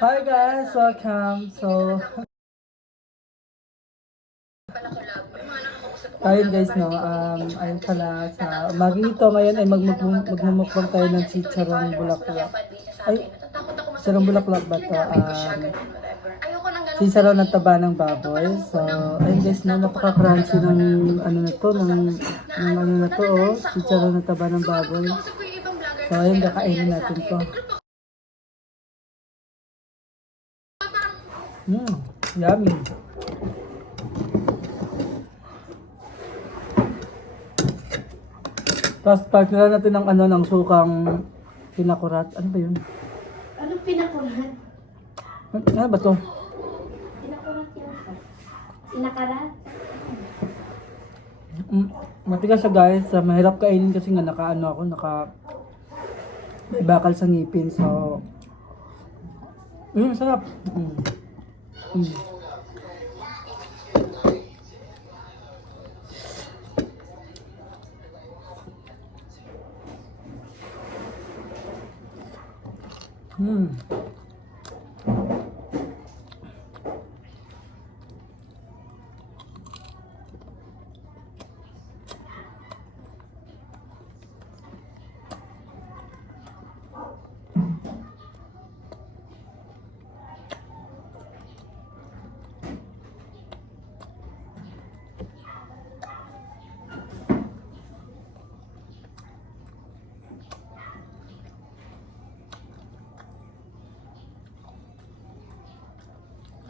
Hi guys, welcome. So, ayun guys no, ayun pala sa umagang ito ngayon ay magmumukbang tayo ng chicharong bulaklak. Ay, chicharong bulaklak ba to? Chicharong ng taba ng baboy. So, ayun guys no, napaka-crunchy ng ano na to, ng ano na to oh, chicharong ng taba ng baboy. So, ayun, kakainin natin to. Yummy. Tapos partner natin ng ano ng sukang pinakurat. Ano ba 'yun? Anong pinakurat? Ano ba 'to? Pinakurat yun pa. Pinakarat? Matigas siya guys. Mahirap kainin kasi nga naka may bakal sa ngipin. So sarap.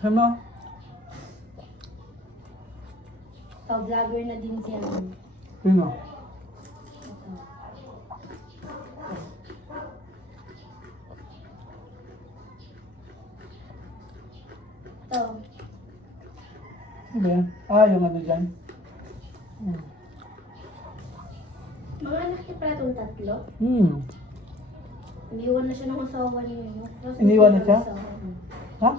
Sama. Vlogger na din siya. Sino? Ito. Ano ba yan? Yung ano dyan. Mga anak niya pala itong tatlo. Iniwan na siya ng asawa niya. Iniwan na siya? Ha?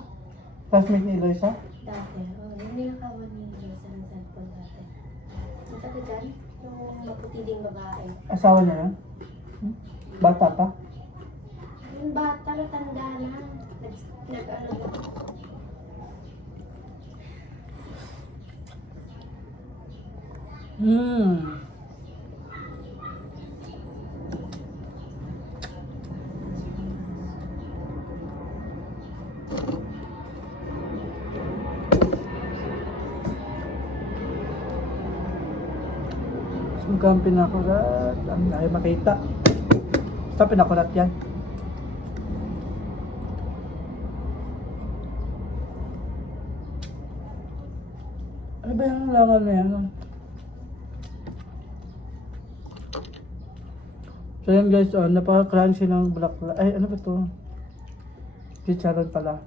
Classmate ni Eloisa? Dati. Yung ninakawan ni Eloisa ng cellphone dati. Yung taga dyan, yung maputi ding babae. Asawa niya yan? Bata pa? Yung bata, matanda na. Nag-ano na. Sungkang pinakurat. Ang ayaw makita. Basta pinakurat yan. Ano ba yung laman na yan? So yan guys, napaka-crunchy ng bulaklak. Ay, ano ba to? Chicharon pala.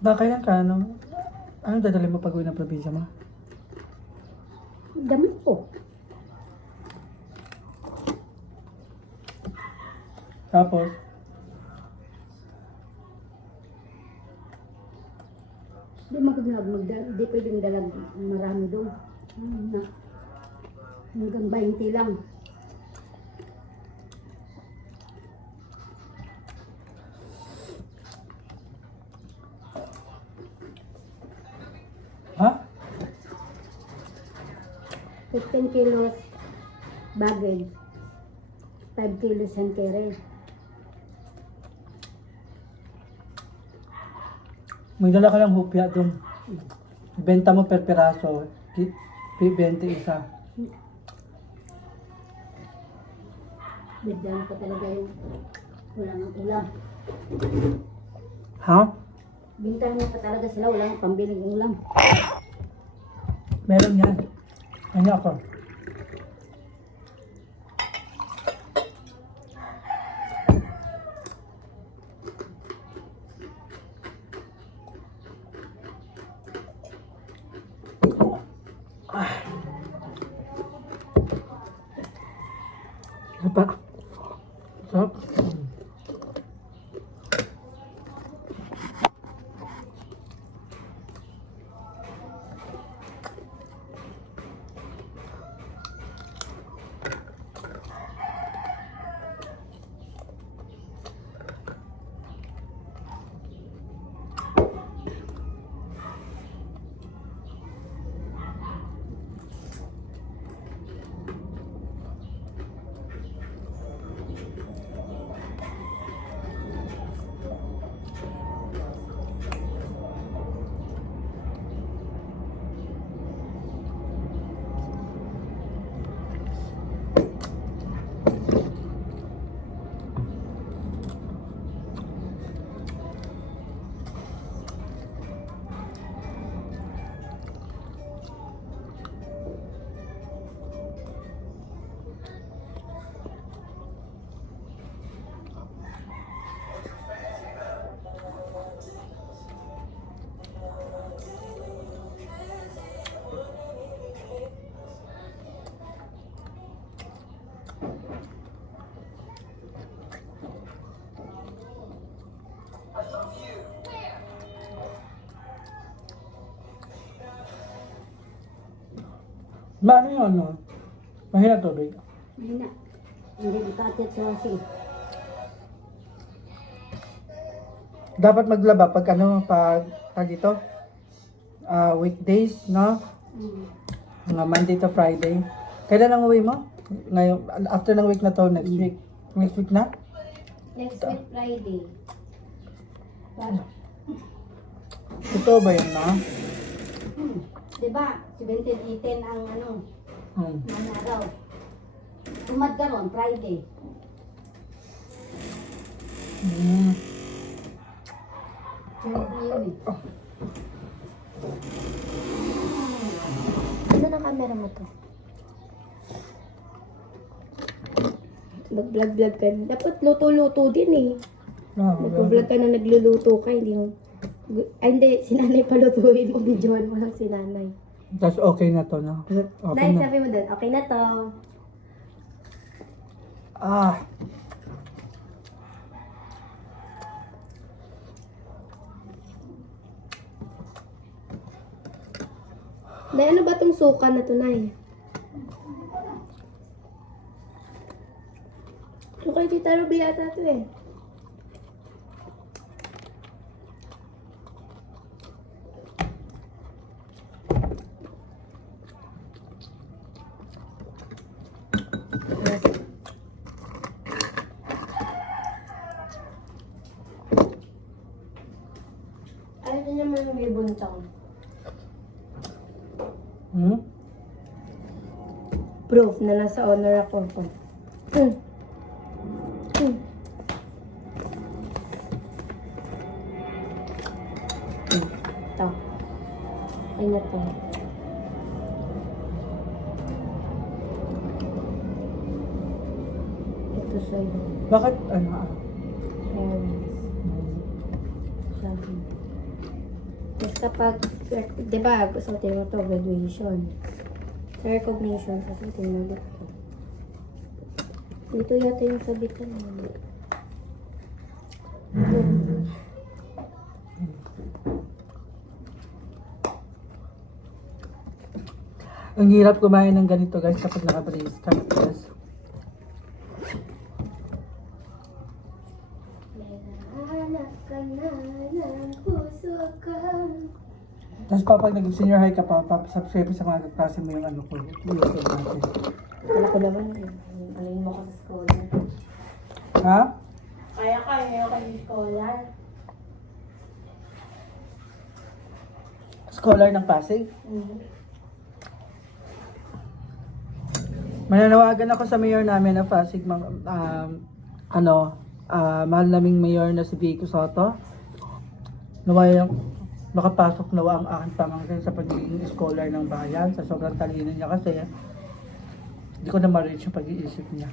Baka yan ka, ano? Anong dadalhin mo pag uwi ng probinsya mo? Damit po. Tapos? Di pwedeng dalag marami doon. Hanggang 20 lang. Ha? 15 kilos baggage. 5 kilos hand carry. May dala ka lang hupya doon. Ibenta mo per piraso. 20 isa. Bigyan ko talaga yung walang ulam. Ha? Bintahan mo pa talaga sila, walang pambiling ulam. Meron yan. Ano ako? Ano pa? Sarap. Maano yun, ano? Mahina tubig. Hindi na. Hindi ikatit sa wasi. Dapat maglaba pag dito, weekdays, no? Mga Monday to Friday. Kailan ang uwi mo? Ngayon, after ng week na to, next week. Next week na? Next week Friday. Totoo ba yun, no? Diba? 17-18 ang ano, Hmm. ang araw. Tumad ka ron, Friday. Hmm. Sunod na yun eh. Ano na camera mo to? Mag-vlog-vlog ka. Dapat luto-luto din eh. Nag-vlog ka na nagluluto ka, hindi mo... Ay, hindi. Si nanay palutuin mo. Videoan mo lang si nanay. Tapos okay na to, no? Okay Nay, na. sabi mo doon, okay na to. Ah. Nay, ano ba tong suka na to, Nay? Okay, Tita Ruby yata to eh. Ayaw niya naman may buntang. Hmm? Proof na nasa honor ako po. Ito. Ay na to. Ito sa'yo. Bakit, ano, Parents. Sabi. Tapos kapag, di ba, suotin mo to, graduation. Sa recognition, suotin mo dito. Dito yata yung sabitan mo. ang hirap kumain ng ganito, guys, kapag naka-brace ka. Yes. Hanap ka na ng puso ka. Tapos pag nag-senior high ka pa, subscribe sa mga klase mo yung ano ko, YouTube natin. Wala ko naman yun. Alin mo ka sa scholar. Ha? Kaya ako yung scholar. Scholar ng Pasig? Mm-hmm. Mananawagan ako sa mayor namin ng Pasig, mahal naming mayor na si Vico Soto. Naway makapasok nawa ang aking pamangkin sa pagiging scholar ng bayan. Sa sobrang talino niya kasi, hindi ko na ma-reach yung pag-iisip niya.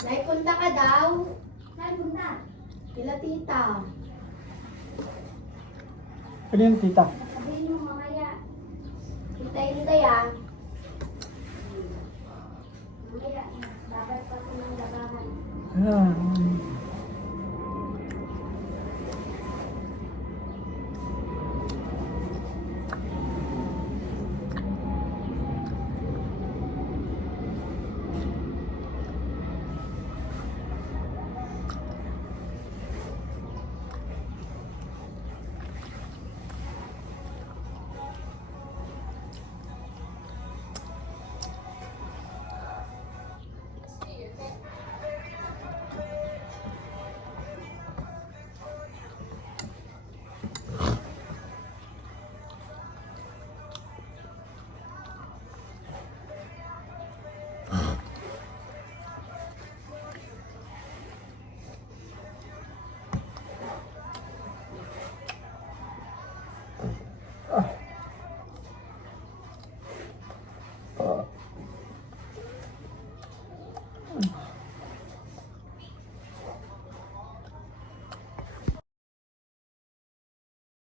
Nay, punta ka daw. Nay, punta. Kila tita. Ano yung tita? Sabihin mo mamaya. Hintay-hintay ah. Mamaya, dapat pa ko ng labahan. Ah,